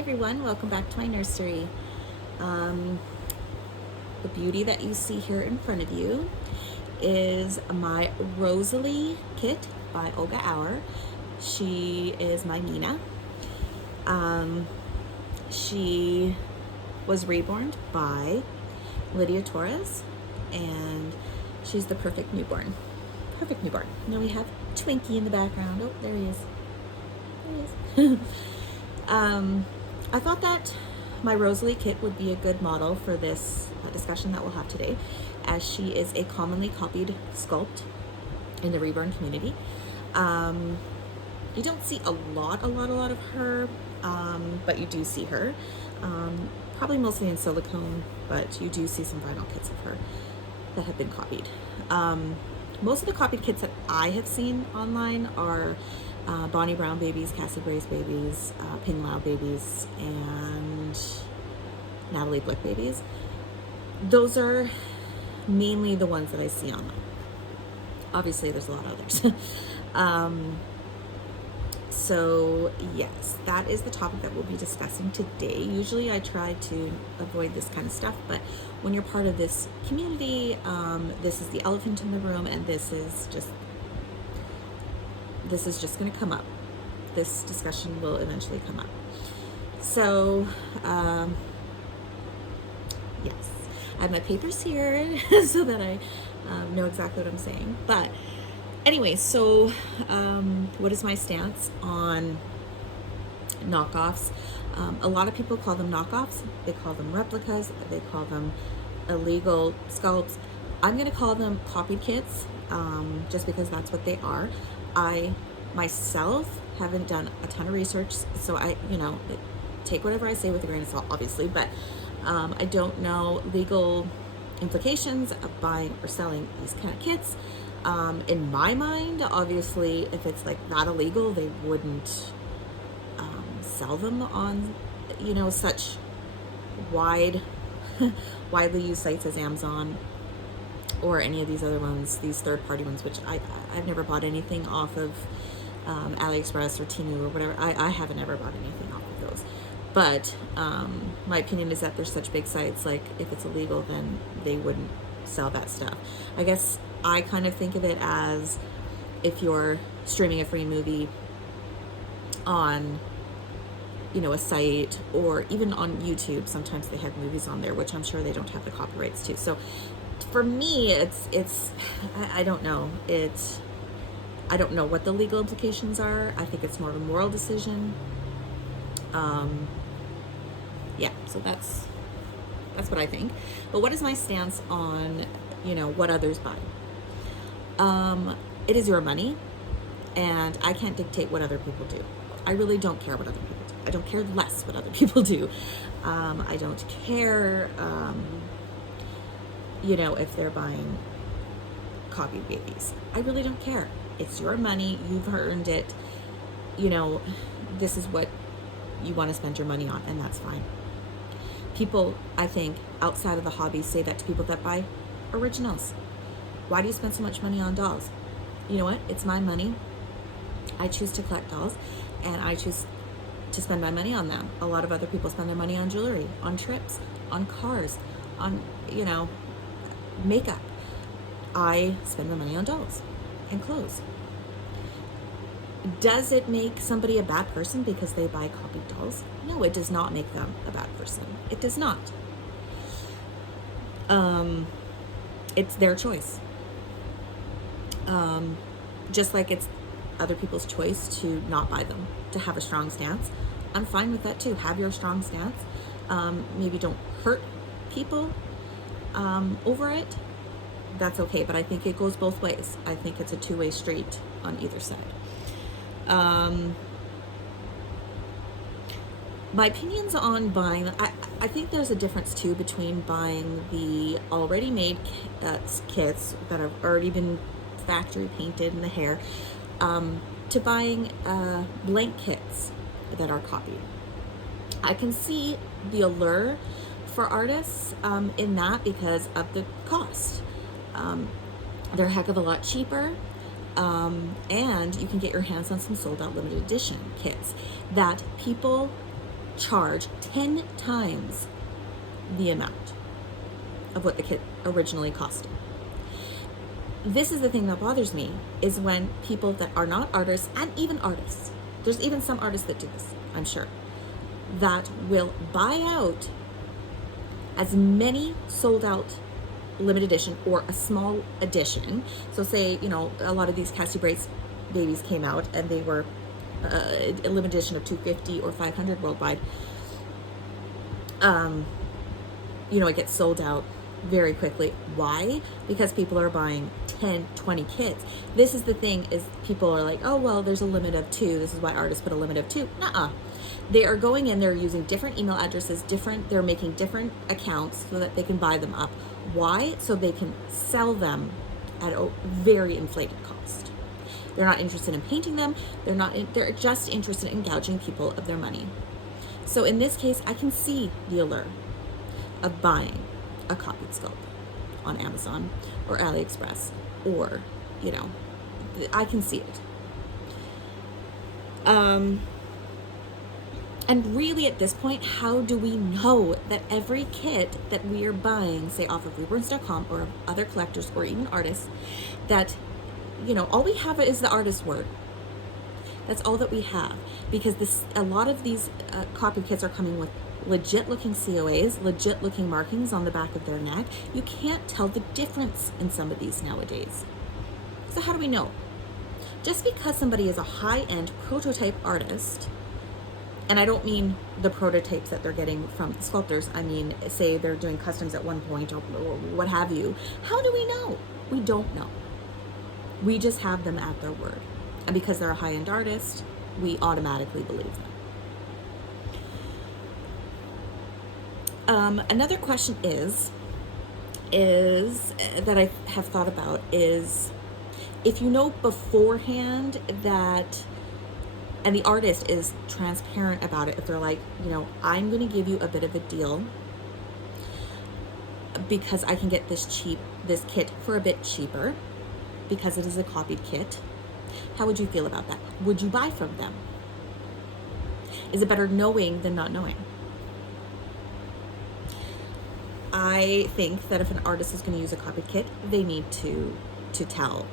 everyone, welcome back to my nursery. The beauty that you see here in front of you is my Rosalie kit by Olga Auer. She is my Mina. She was reborn by Lydia Torres, and she's the perfect newborn. Perfect newborn. Now we have Twinkie in the background. Oh, there he is. There he is. I thought that my Rosalie kit would be a good model for this discussion that we'll have today, as she is a commonly copied sculpt in the reborn community. You don't see a lot of her, but you do see her. Probably mostly in silicone, but you do see some vinyl kits of her that have been copied. Most of the copied kits that I have seen online are Bonnie Brown babies, Cassie Gray's babies, Ping Lau babies, and Natalie Blick babies. Those are mainly the ones that I see online. Obviously, there's a lot of others. So yes, that is the topic that we'll be discussing today. Usually I try to avoid this kind of stuff, but when you're part of this community, this is the elephant in the room, and this is just going to come up. This discussion will eventually come up. So, yes, I have my papers here so that I know exactly what I'm saying. But anyway, so what is my stance on knockoffs? A lot of people call them knockoffs. They call them replicas. They call them illegal sculpts. I'm going to call them copied kits, just because that's what they are. I myself haven't done a ton of research, so take whatever I say with a grain of salt, obviously, but I don't know legal implications of buying or selling these kind of kits. In my mind, obviously, if it's like that illegal, they wouldn't sell them on, such widely used sites as Amazon or any of these other ones, these third-party ones, which I've never bought anything off of AliExpress or Temu or whatever. I haven't ever bought anything off of those. But my opinion is that they're such big sites, like if it's illegal, then they wouldn't sell that stuff. I guess I kind of think of it as if you're streaming a free movie on, a site, or even on YouTube. Sometimes they have movies on there, which I'm sure they don't have the copyrights to. So for me, I don't know. I don't know what the legal implications are. I think it's more of a moral decision. Yeah, so that's what I think. But what is my stance on, what others buy? It is your money, and I can't dictate what other people do. I really don't care what other people do. I don't care less what other people do. I don't care, if they're buying copied babies. I really don't care. It's your money. You've earned it. This is what you want to spend your money on, and that's fine. People, I think, outside of the hobby say that to people that buy originals. Why do you spend so much money on dolls? You know what? It's my money. I choose to collect dolls, and I choose to spend my money on them. A lot of other people spend their money on jewelry, on trips, on cars, on, makeup. I spend my money on dolls and clothes. Does it make somebody a bad person because they buy copied dolls? No, it does not make them a bad person. It does not. It's their choice. Just like it's other people's choice to not buy them, to have a strong stance. I'm fine with that too. Have your strong stance. Maybe don't hurt people over it. That's okay, but I think it goes both ways. I think it's a two-way street on either side. My opinions on buying, I think there's a difference too between buying the already made kits that have already been factory painted in the hair, to buying blank kits that are copied. I can see the allure for artists in that because of the cost. They're a heck of a lot cheaper. And you can get your hands on some sold out limited edition kits that people charge 10 times the amount of what the kit originally costed. This is the thing that bothers me, is when people that are not artists, and even artists, there's even some artists that do this, I'm sure, that will buy out as many sold out limited edition or a small edition. So say, you know, a lot of these Cassie Brace babies came out and they were a limited edition of 250 or 500 worldwide. You know, it gets sold out very quickly. Why? Because people are buying 10, 20 kits. This is the thing, is people are like, oh, well, there's a limit of 2. This is why artists put a limit of 2. Nuh-uh. They are going in, they're using different email addresses, they're making different accounts so that they can buy them up. Why? So they can sell them at a very inflated cost. They're not interested in painting them. They're just interested in gouging people of their money. So in this case, I can see the allure of buying a copied sculpt on Amazon or AliExpress, or, you know, I can see it. And really at this point, how do we know that every kit that we are buying, say off of reborns.com or other collectors or even artists, that, you know, all we have is the artist's word. That's all that we have, because a lot of these copy kits are coming with legit looking COAs, legit looking markings on the back of their neck. You can't tell the difference in some of these nowadays. So how do we know? Just because somebody is a high-end prototype artist, and I don't mean the prototypes that they're getting from sculptors, I mean, say they're doing customs at one point or what have you, how do we know? We don't know. We just have them at their word. And because they're a high-end artist, we automatically believe them. Another question is that I have thought about is, if you know beforehand that, and the artist is transparent about it, if they're like, you know, I'm going to give you a bit of a deal because I can get this kit for a bit cheaper because it is a copied kit, how would you feel about that? Would you buy from them? Is it better knowing than not knowing? I think that if an artist is going to use a copied kit, they need to tell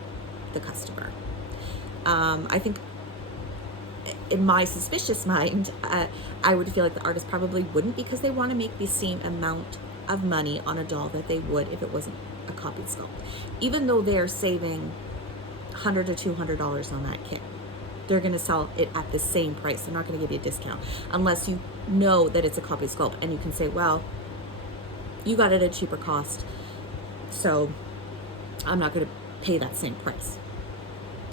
the customer. I think in my suspicious mind, I would feel like the artist probably wouldn't, because they want to make the same amount of money on a doll that they would if it wasn't a copied sculpt. Even though they're saving $100 to $200 on that kit, they're going to sell it at the same price. They're not going to give you a discount unless you know that it's a copied sculpt and you can say, well, you got it at a cheaper cost, so I'm not going to pay that same price.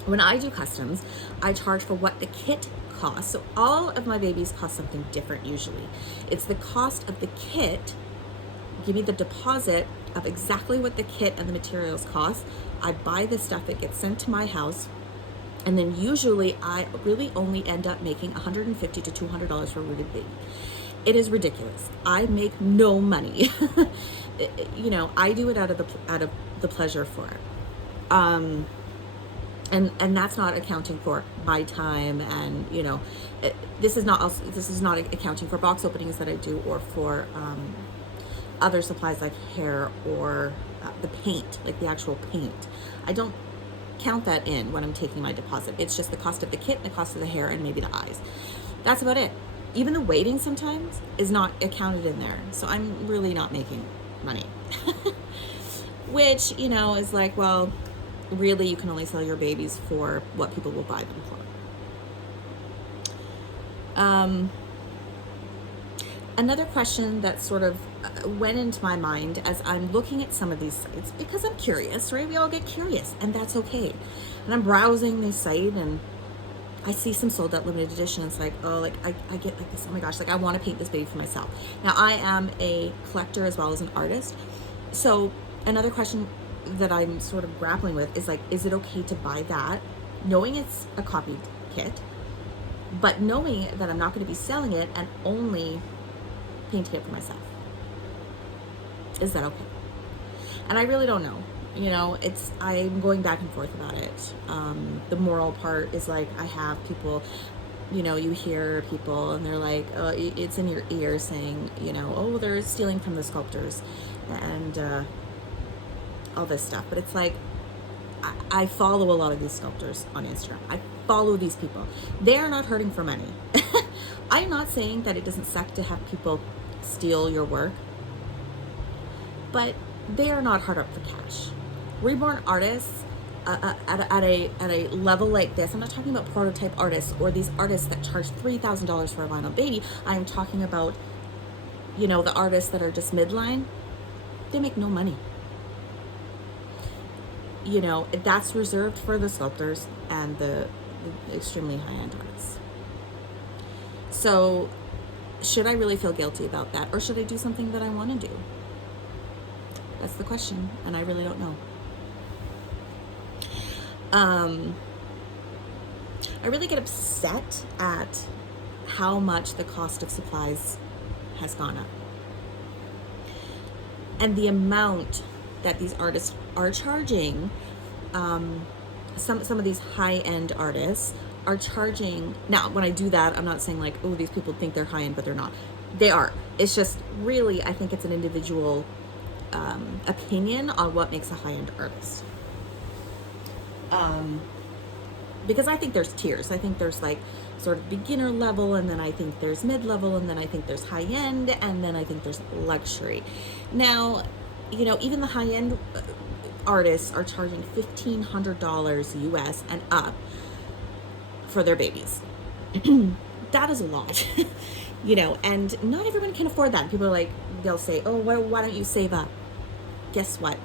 When I do customs, I charge for what the kit costs. So all of my babies cost something different usually. It's the cost of the kit. Give me the deposit of exactly what the kit and the materials cost. I buy the stuff, it gets sent to my house, and then usually I really only end up making $150 to $200 for a rooted baby. It is ridiculous. I make no money. You know, I do it out of the pleasure for it. And that's not accounting for my time, and, you know, this is not accounting for box openings that I do, or for other supplies like hair or the paint, like the actual paint. I don't count that in when I'm taking my deposit. It's just the cost of the kit, the cost of the hair, and maybe the eyes. That's about it. Even the waiting sometimes is not accounted in there. So I'm really not making money. Which, you know, is like, well, really you can only sell your babies for what people will buy them for. Another question that sort of went into my mind as I'm looking at some of these sites, because I'm curious, right? We all get curious, and that's okay. And I'm browsing this site, and I see some sold out limited edition. It's like, oh, like I get like this, oh my gosh, like I want to paint this baby for myself. Now I am a collector as well as an artist. So another question that I'm sort of grappling with is like, is it okay to buy that, knowing it's a copied kit, but knowing that I'm not going to be selling it and only painting it for myself? Is that okay? And I really don't know. You know, I'm going back and forth about it. The moral part is like, I have people you hear people and they're like, it's in your ear saying, oh, they're stealing from the sculptors and all this stuff. But it's like, I follow a lot of these sculptors on Instagram. I follow these people. They are not hurting for money. I'm not saying that it doesn't suck to have people steal your work, but they are not hard up for cash. Reborn artists, at a level like this, I'm not talking about prototype artists or these artists that charge $3,000 for a vinyl baby. I'm talking about, the artists that are just midline. They make no money. That's reserved for the sculptors and the extremely high-end artists. So should I really feel guilty about that, or should I do something that I want to do? That's the question, and I really don't know. I really get upset at how much the cost of supplies has gone up. And the amount that these artists are charging, some of these high-end artists are charging. Now, when I do that, I'm not saying like, oh, these people think they're high-end, but they're not. They are. It's just really, I think it's an individual opinion on what makes a high-end artist. Because I think there's tiers. I think there's like sort of beginner level, and then I think there's mid-level, and then I think there's high-end, and then I think there's luxury. Now, even the high-end artists are charging $1,500 US and up for their babies. That is a lot, and not everyone can afford that. People are like, they'll say, oh, why don't you save up? Guess what?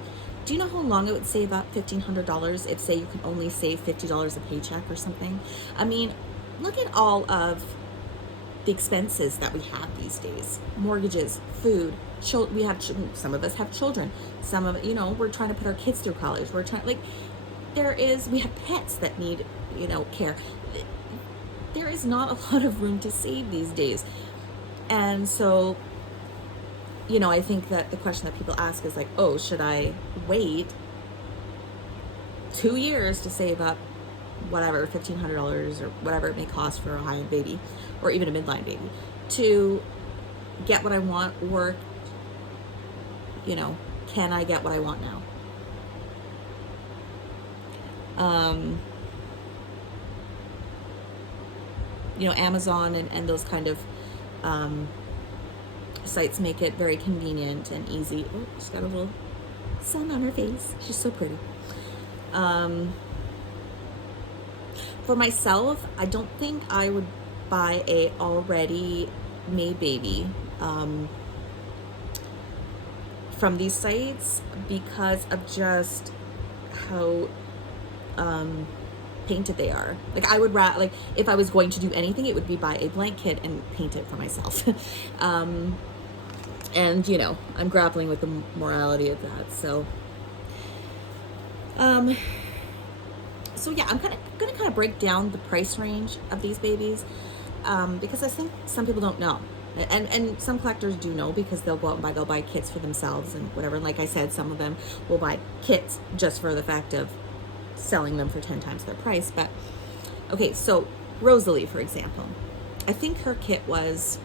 Do you know how long it would save up $1,500 if, say, you could only save $50 a paycheck or something? I mean, look at all of the expenses that we have these days. Mortgages, food, we have some of us have children. Some of we're trying to put our kids through college. We're trying, like, we have pets that need, care. There is not a lot of room to save these days. And so, I think that the question that people ask is like, oh, should I wait 2 years to save up whatever, $1,500 or whatever it may cost for a high-end baby, or even a midline baby, to get what I want, or, can I get what I want now? Amazon and those kind of sites make it very convenient and easy. Oh, she's got a little sun on her face. She's so pretty. For myself, I don't think I would buy a already made baby from these sites, because of just how painted they are. Like, I would rather, like, if I was going to do anything, it would be buy a blank kit and paint it for myself. And I'm grappling with the morality of that. So yeah, I'm gonna break down the price range of these babies, because I think some people don't know, and some collectors do know, because they'll go out and they'll buy kits for themselves and whatever. And like I said, some of them will buy kits just for the fact of selling them for 10 times their price. But okay, so Rosalie, for example, I think her kit was,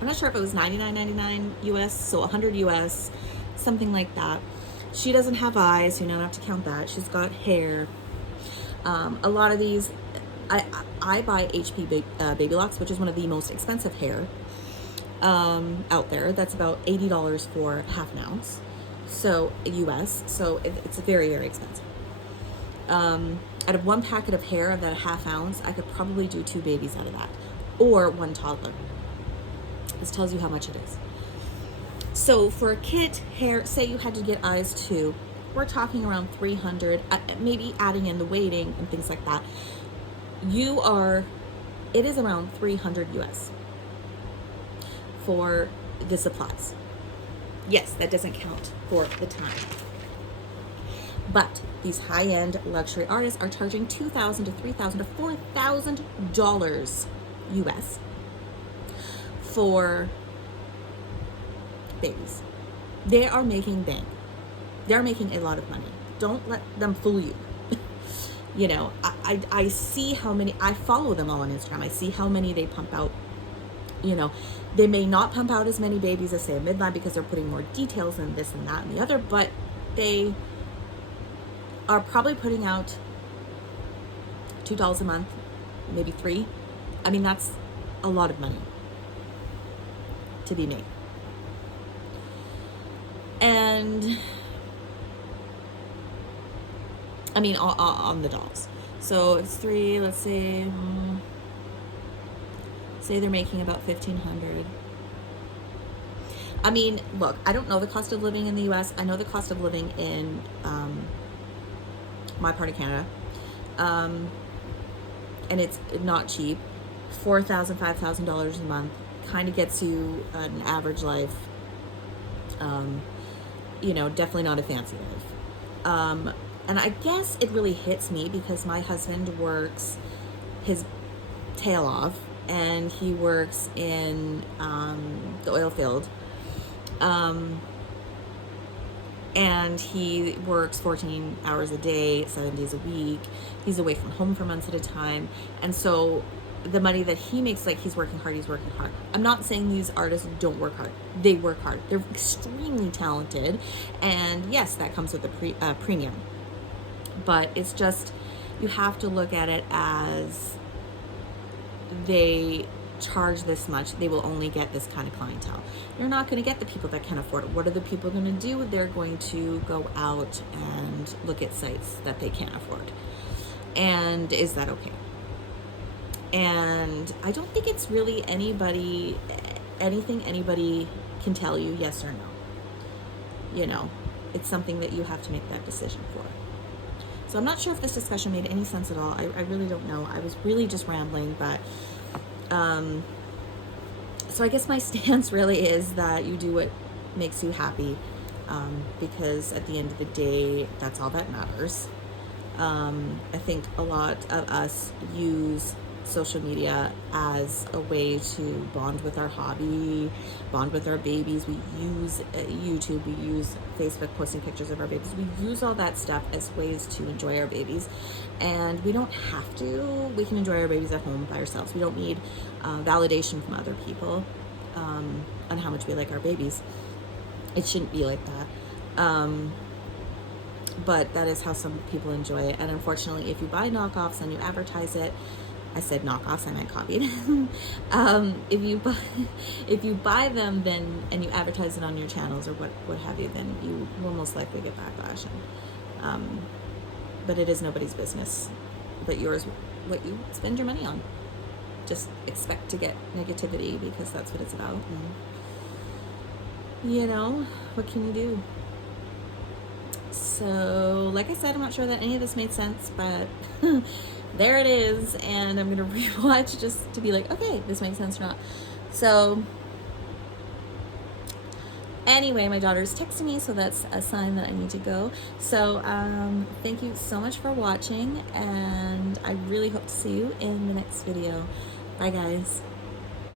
I'm not sure if it was $99.99 US, so 100 US, something like that. She doesn't have eyes, so you don't have to count that. She's got hair. A lot of these, I buy HP Baby Locks, which is one of the most expensive hair out there. That's about $80 for half an ounce, so US. So it's very, very expensive. Out of one packet of hair of that half ounce, I could probably do 2 babies out of that, or 1 toddler. This tells you how much it is. So for a kit hair, say you had to get eyes too, we're talking around 300, maybe adding in the weighting and things like that. It is around 300 US for the supplies. Yes, that doesn't count for the time. But these high-end luxury artists are charging $2,000 to $3,000 to $4,000 US for babies. They are making bank. They're making a lot of money. Don't let them fool you. You know, I see how many, I follow them all on Instagram. I see how many they pump out. You know, they may not pump out as many babies as say a midline because they're putting more details in this and that and the other, but they are probably putting out $2 a month, maybe $3. I mean, that's a lot of money to be made. And I mean, on the dolls. So it's 3, let's say they're making about $1,500. I mean, look, I don't know the cost of living in the US. I know the cost of living in my part of Canada. And it's not cheap. $4,000, $5,000 a month kind of gets you an average life. You know, definitely not a fancy life. And I guess it really hits me because my husband works his tail off, and he works in the oil field. And he works 14 hours a day, 7 days a week. He's away from home for months at a time. And so the money that he makes, like, he's working hard. I'm not saying these artists don't work hard. They work hard. They're extremely talented. And yes, that comes with a premium. But it's just, you have to look at it as they charge this much, they will only get this kind of clientele. You're not going to get the people that can afford it. What are the people going to do? They're going to go out and look at sites that they can't afford. And is that okay? And I don't think it's really anything anybody can tell you yes or no. You know, it's something that you have to make that decision for. So I'm not sure if this discussion made any sense at all. I really don't know. I was really just rambling, but so I guess my stance really is that you do what makes you happy, because at the end of the day, that's all that matters. I think a lot of us use social media as a way to bond with our hobby, bond with our babies. We use YouTube, we use Facebook, posting pictures of our babies. We use all that stuff as ways to enjoy our babies, and we don't have to. We can enjoy our babies at home by ourselves. We don't need validation from other people on how much we like our babies. It shouldn't be like that. But that is how some people enjoy it. And unfortunately, if you buy knockoffs and you advertise it, I said knockoffs, I meant copied. If you buy them, then, and you advertise it on your channels or what have you, then you will most likely get backlash. But it is nobody's business but yours, what you spend your money on. Just expect to get negativity because that's what it's about. And, you know, what can you do? So, like I said, I'm not sure that any of this made sense, but there it is, and I'm gonna rewatch just to be like, okay, this makes sense or not. So anyway, my daughter's texting me, so that's a sign that I need to go. So thank you so much for watching, and I really hope to see you in the next video. Bye guys.